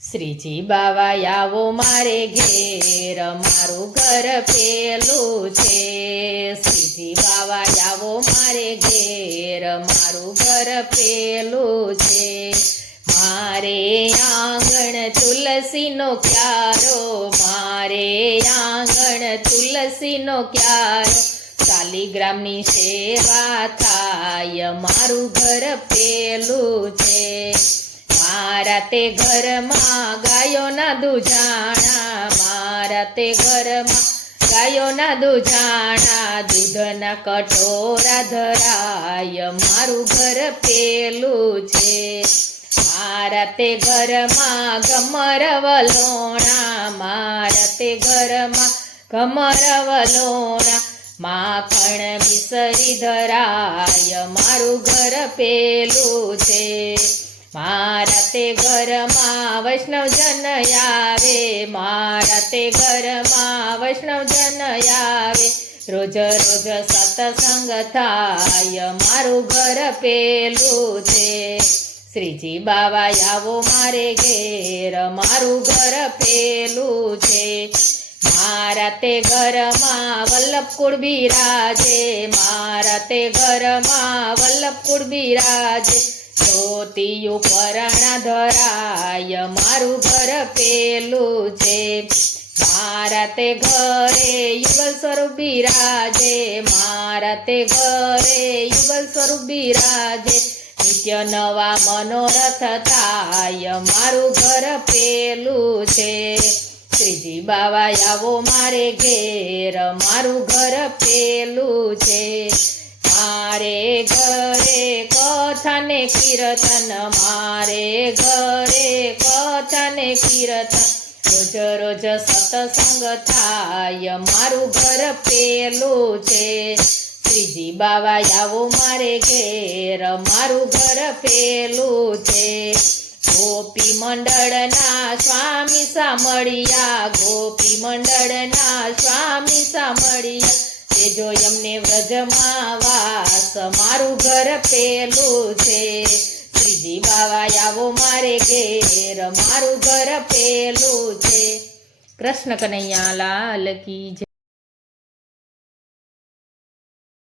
શ્રીજી બાવા આવો મારે ઘેર, મારું ઘર પેલું છે. શ્રીજી બાવા આવો મારે ઘેર, મારું ઘર પેલું છે. મારે આંગણ તુલસીનો ક્યારો, મારે આંગણ તુલસીનો ક્યારો, શાલિગ્રામની સેવા થાય, મારું ઘર પેલું છે. મારા તે ઘરમાં ગાયોના દૂધાણા, મારા તે ઘરમાં ગાયોના દૂધાણા, દૂધના કટોરા ધરાય, મારું ઘર પેલું છે. મારા તે ઘરમાં ઘમર વલોણા, મારા તે ઘરમાં ઘમર વલોણા, માખણ મિસરી ધરાય, મારું ઘર પેલું છે. મારા તે ઘરમાં વૈષ્ણવજન આવે, મારા તે ઘરમાં વૈષ્ણવજન આવે, રોજ રોજ સત્સંગ થાય, મારું ઘર પેલું છે. શ્રીજી બાવા આવો મારે ઘેર, મારું ઘર પેલું છે. મારા તે ઘરમાં વલ્લભકુળ બિરાજે, મારા તે ઘરમાં વલ્લભકુળ બિરાજે, જ્યોતિયું પરણા ધરાય, મારું ઘર પેલું છે. મારા તે ઘરે યુગલ સ્વરૂપ બિરાજે, મારા તે ઘરે યુગલ સ્વરૂપ બિરાજે, નિત્ય નવા મનોરથ થાય, મારું ઘર પેલું છે. શ્રીજી બાવા આવો મારે ઘેર, મારું ઘર પેલું છે. મારે ઘરે કથા ને કીર્તન, મારે ઘરે કથા ને કીર્તન, રોજ રોજ સત્સંગ થાય, મારું ઘર પેલું છે. શ્રીજી બાવા આવો મારે ઘેર, મારું ઘર પેલું છે. ગોપી મંડળના સ્વામી સામળિયા, ગોપી મંડળના સ્વામી સામળિયા, તેજો એમને વ્રજમાં વાસ, મારું ઘર પેલું છે. શ્રીજી બાવા આવો મારે ઘેર, મારું ઘર પેલું છે. કૃષ્ણ કનૈયા લાલ કી જય.